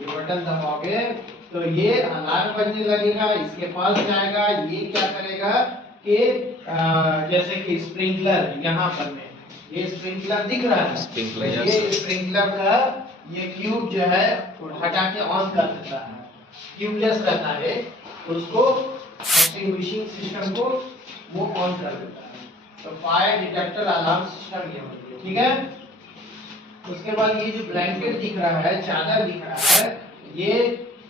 ये बटन दबाओगे तो ये अलार्म बजने लगेगा, इसके पास जाएगा, ये क्या करेगा कि जैसे कि स्प्रिंकलर यहाँ पर में ये स्प्रिंकलर दिख रहा है, स्प्रिंकलर ये स्प्रिंकलर का ये क्यूब जो है हटा के ऑन कर देता है, ट्यूबलेस रहता है, उसको एक्सटिंग्विशिंग सिस्टम को वो ऑन कर देता है। तो फायर डिटेक्टर अलार्म सिस्टम ये होती है, ठीक है। उसके बाद ये जो ब्लैंकेट दिख रहा है, चादर दिख रहा है, ये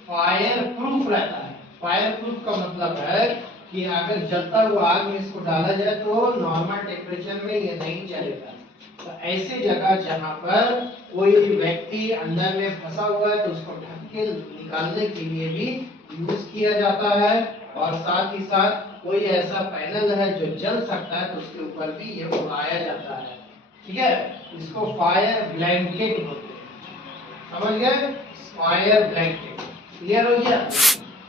फायर प्रूफ रहता है। फायर प्रूफ का मतलब है कि अगर जलता हुआ आग में इसको डाला जाए तो नॉर्मल टेम्परेचर में ये नहीं चलेगा। तो ऐसे जगह जहां पर कोई व्यक्ति अंदर में फंसा हुआ है तो उसको ढक के निकालने के लिए भी यूज किया जाता है, और साथ ही साथ कोई ऐसा पैनल है जो जल सकता है तो उसके ऊपर भी ये उड़ाया जाता है, ठीक है। इसको फायर ब्लैंकेट बोलते हैं, समझ गए? फायर ब्लैंकेट क्लियर हो गया।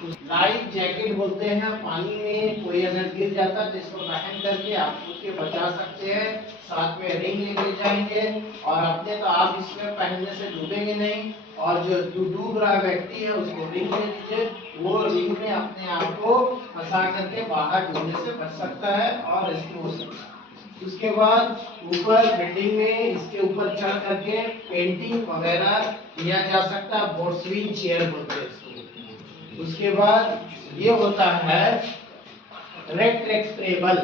लाइफ जैकेट बोलते हैं, पानी में कोई अगर गिर जाता है तो इसको पहन करके आप खुद के बचा सकते हैं, साथ में रिंग लेके जाएंगे, और अपने तो आप इसमें पहनने से डूबेंगे नहीं, और जो डूब रहा व्यक्ति है उसको रिंग दे दीजिए, वो रिंग में अपने आप को फंसा करके बाहर डूबने से बच सकता है और रेस्क्यू हो सकता है। उसके बाद ऊपर बिल्डिंग में इसके ऊपर चढ़ करके पेंटिंग वगैरह किया जा सकता है, बोट्सविन चेयर बोलते हैं इसको। उसके बाद ये होता है रेट्रैक्टेबल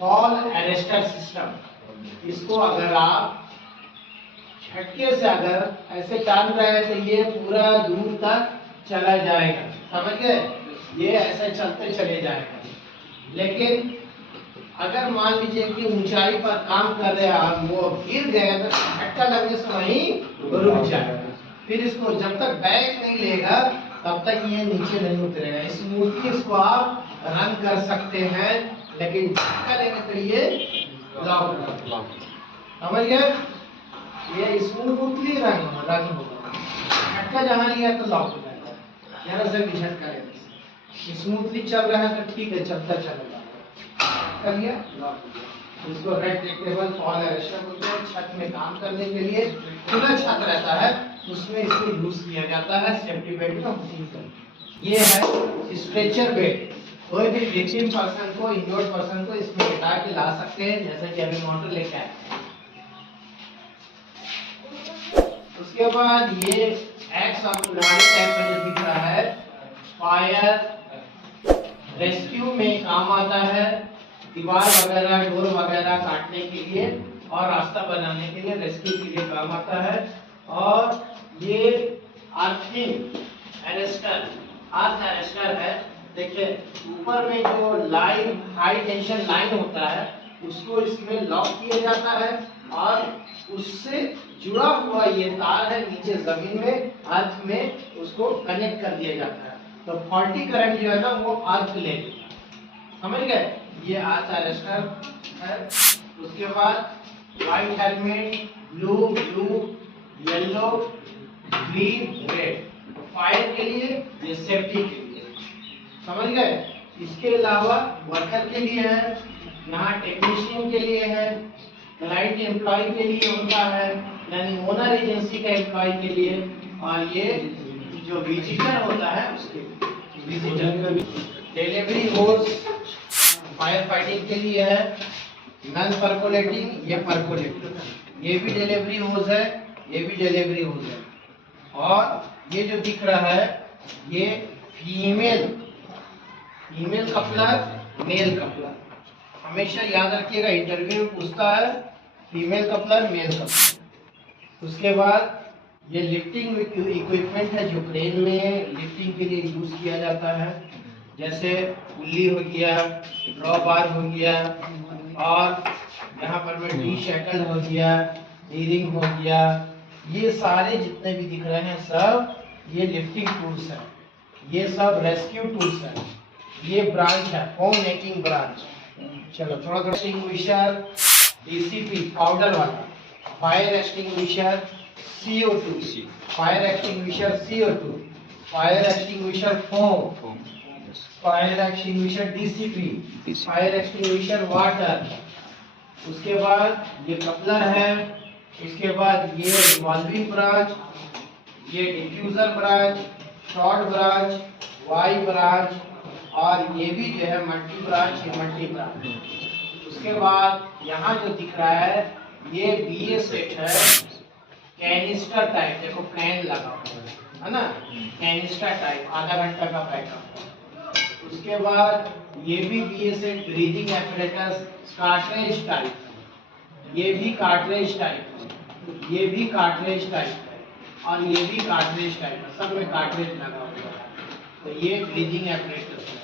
फॉल अरेस्टर सिस्टम। इसको अगर आप झटके से अगर ऐसे टान रहे हैं तो ये पूरा दूर तक चला जाएगा, समझ गए? ये ऐसे चलते चले जाएगा। लेकिन अगर मान लीजिए कि ऊंचाई पर काम कर रहे हैं वो गिर गए तो झटका लगने से वहीं रुक जाएगा, फिर इसको जब तक बैक नहीं लेगा तब तक ये नीचे नहीं उतरेगा। स्मूथली इसको आप रन कर सकते हैं, लेकिन झटका लेने के लिए लॉक, समझ गए? ये स्मूथली रन होगा, झटका जहाँ लिया तो लॉक हो जाएगा, जरा से भी झटका लेने से। स्मूथली चल रहा है तो ठीक है, चलता चलेगा, कर लिया लॉक हो गया। इसको रेट्रैक्टेबल फॉल अरेस्टर बोलते हैं। छत में काम करने के लिए खुला छत रहता है, उसमें इसको यूज किया जाता है सेफ्टी बेल्ट का मशीन का। ये है स्ट्रेचर बेड, कोई भी विक्टिम पर्सन को, इंजर्ड पर्सन को इसमें बिठा के ला सकते हैं, जैसे कि अभी मोटर लेके आए। उसके बाद ये एक्स आपको गाड़ी टाइप में जो दिख रहा है, फायर रेस्क्यू में काम आता है, दीवार वगैरह डोर वगैरह काटने के लिए और रास्ता बनाने के लिए, रेस्क्यू के लिए काम आता है। और ये अर्थ अरेस्टर है। देखिए ऊपर में जो लाइन हाई टेंशन लाइन होता है उसको इसमें लॉक किया जाता है, और उससे जुड़ा हुआ ये तार है नीचे जमीन में अर्थ में, उसको कनेक्ट कर दिया जाता है। तो फॉल्टी करंट जो है ना वो अर्थ ले लेगा, समझ गए? ये अर्थ अरेस्टर है। उसके बाद white helmet, blue, yellow, green, red, fire के लिए, ये सेफ्टी के लिए, समझ गए? इसके अलावा वर्कर के लिए है, यहाँ टेक्नीशियन के लिए है, क्लाइंट एम्प्लॉय के लिए होता है, यानी ओनर एजेंसी का एम्प्लॉय के लिए, और ये जो विजिटर होता है उसके विजिटर। डिलीवरी होज फायर फाइटिंग के लिए है, नॉन परकोलेटिंग, ये परकोलेटिंग, ये भी डिलीवरी होज है, ये भी डिलीवरी होज है। और ये जो दिख रहा है ये फीमेल कपलर, मेल कपलर, हमेशा याद रखिएगा, इंटरव्यू में पूछता है फीमेल कपलर, मेल कपलर। उसके बाद ये लिफ्टिंग इक्विपमेंट है जो क्रेन में लिफ्टिंग के लिए यूज किया जाता है, जैसे पुल्ली हो गया, ड्रॉ बार हो गया, और यहाँ पर में टी शैकल हो गया, रीरिंग हो गया, ये सारे जितने भी दिख रहे हैं सब ये लिफ्टिंग टूल्स हैं, ये सब रेस्क्यू टूल्स हैं। ये ब्रांच है होम मेकिंग ब्रांच। चलो थोड़ा थोड़ा एक्सटिंग्विशर, डीसीपी पाउडर वाला, fire extinguisher CO2, fire extinguisher CO2, fire extinguisher foam, fire extinguisher DCP, fire extinguisher water. उसके बाद ये कपलर है, इसके बाद ये रिवॉल्विंग ब्रांच, ये diffuser branch, short branch, Y branch, और ये भी जो है मल्टी ब्रांच, ये मल्टी ब्रांच। उसके बाद यहाँ जो दिख रहा है ये बीए सेट है, कैनिस्टर टाइप, देखो कैन लगा हुआ है ना, कैनिस्टर टाइप, आधा घंटा का बैकअप। उसके बाद ये भी BA set breathing apparatus, cartridge type, ये भी कार्ट्रेज टाइप है, ये भी कार्ट्रेज टाइप है, और ये भी कार्ट्रेज टाइप है, सब में कार्ट्रेज लगा हुआ है। तो ये ब्रीदिंग एपरेटस है,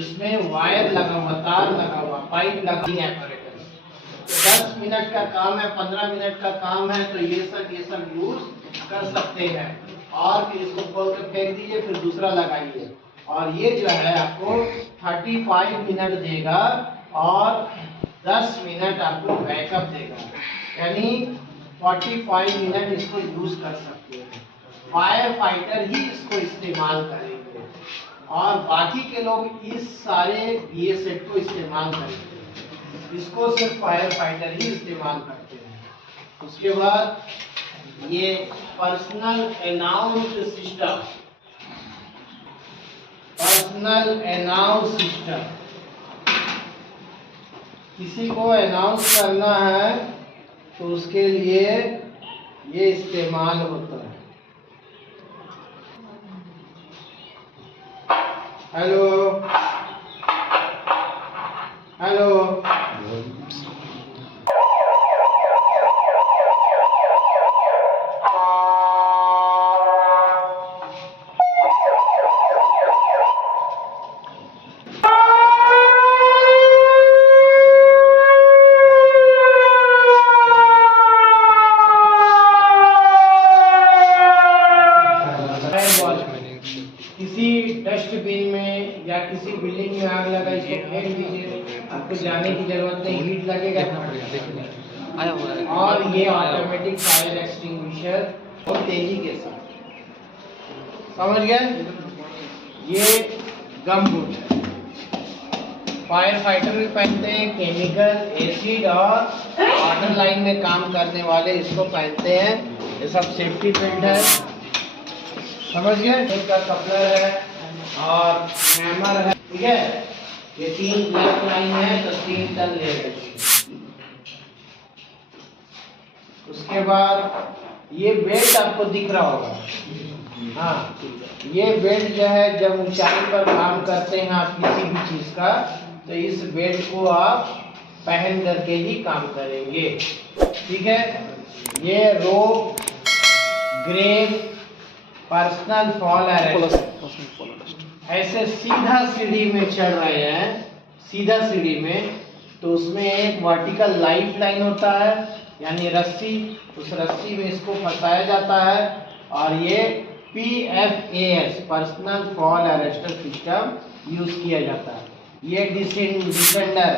इसमें वायर लगा हुआ, तार लगा हुआ, पाइप लगा एपरेटस। 10 मिनट का काम है, 15 मिनट का काम है, तो ये सब यूज कर सकते हैं। और फिर इसको खोल के फेंक दीजिए, फिर दूसरा लगाइए, और ये जो है आपको 35 मिनट देगा और 10 मिनट आपको बैकअप देगा, यानी 45 मिनट इसको यूज कर सकते हैं। फायर फाइटर ही इसको इस्तेमाल करेंगे और बाकी के लोग इस सारे बीए सेट को इस्तेमाल करेंगे, इसको सिर्फ फायर फाइटर ही इस्तेमाल करते हैं। उसके बाद ये personal announce system, personal announce system, किसी को अनाउंस करना है तो उसके लिए ये इस्तेमाल होता है। हेलो हेलो, किसी डस्टबिन में या किसी बिल्डिंग में आग लगा, इसको फेंक दीजिए, आपको जाने की जरूरत नहीं, हीट लगेगा। और ये ऑटोमेटिक फायर एक्सटिंग्विशर और तेजी के साथ, समझ गए? ये गम बूट है, फायर फाइटर भी पहनते हैं, केमिकल, एसिड और वाटर लाइन में काम करने वाले इसको पहनते हैं। ये सब सेफ्टी बेल्ट है, समझ गए? इसका कपलर है और हैमर है, ठीक है? ये 3 ब्लैक लाइन है तो 3 टन ले रहे। उसके बाद ये बेल्ट आपको दिख रहा होगा, हाँ, ये बेल्ट जो है जब ऊंचाई पर काम करते हैं आप किसी भी चीज का, तो इस बेल्ट को आप पहन करके ही काम करेंगे, ठीक है? ये रोप, ग्रेव, पर्सनल फॉल अरेस्ट, ऐसे सीधा सीढ़ी में चढ़ रहे हैं, सीधा सीढ़ी में, तो उसमें एक वर्टिकल लाइफ लाइन होता है, यानी रस्सी, उस रस्सी में इसको फंसाया जाता है, और ये PFAS, personal fall arrester system use किया जाता है। ये डिसेंडर,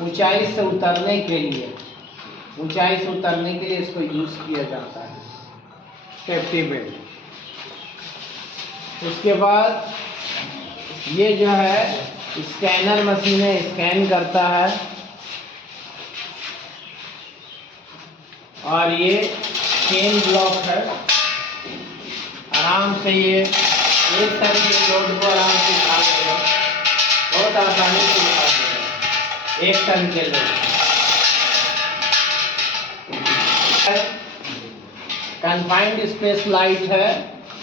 ऊंचाई से उतरने के लिए, ऊंचाई से उतरने के लिए इसको यूज किया जाता है, सेफ्टी बेल्ट। उसके बाद ये जो है स्कैनर मशीन है, स्कैन करता है, और ये चेन ब्लॉक है, आराम से ये एक टन के लोड को आराम से उठा देगा, बहुत आसानी से उठा देगा 1 टन के लोड। कन्फाइंड स्पेस लाइट है,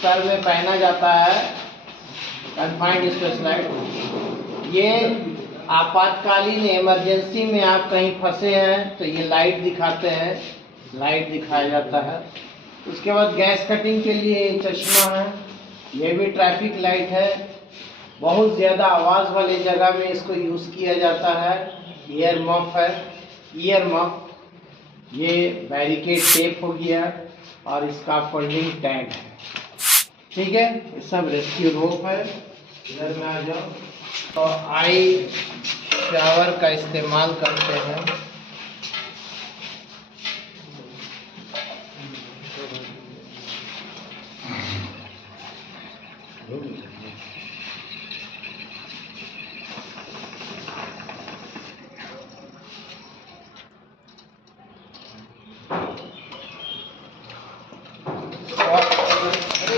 सर में पहना जाता है, कन्फाइंड स्पेस लाइट। ये आपातकालीन इमरजेंसी में आप कहीं फंसे हैं तो ये लाइट दिखाते हैं, लाइट दिखाया जाता है। उसके बाद गैस कटिंग के लिए चश्मा है, ये भी ट्रैफिक लाइट है, बहुत ज़्यादा आवाज़ वाली जगह में इसको यूज़ किया जाता है। ईयर मफ है, ईयर मफ, ये बैरिकेड टेप हो गया, और इसका फोल्डिंग टैग है, ठीक है? ये सब रेस्क्यू रोप है। इधर में आ जाओ। तो आई शावर का इस्तेमाल करते हैं,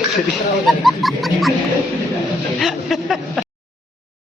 है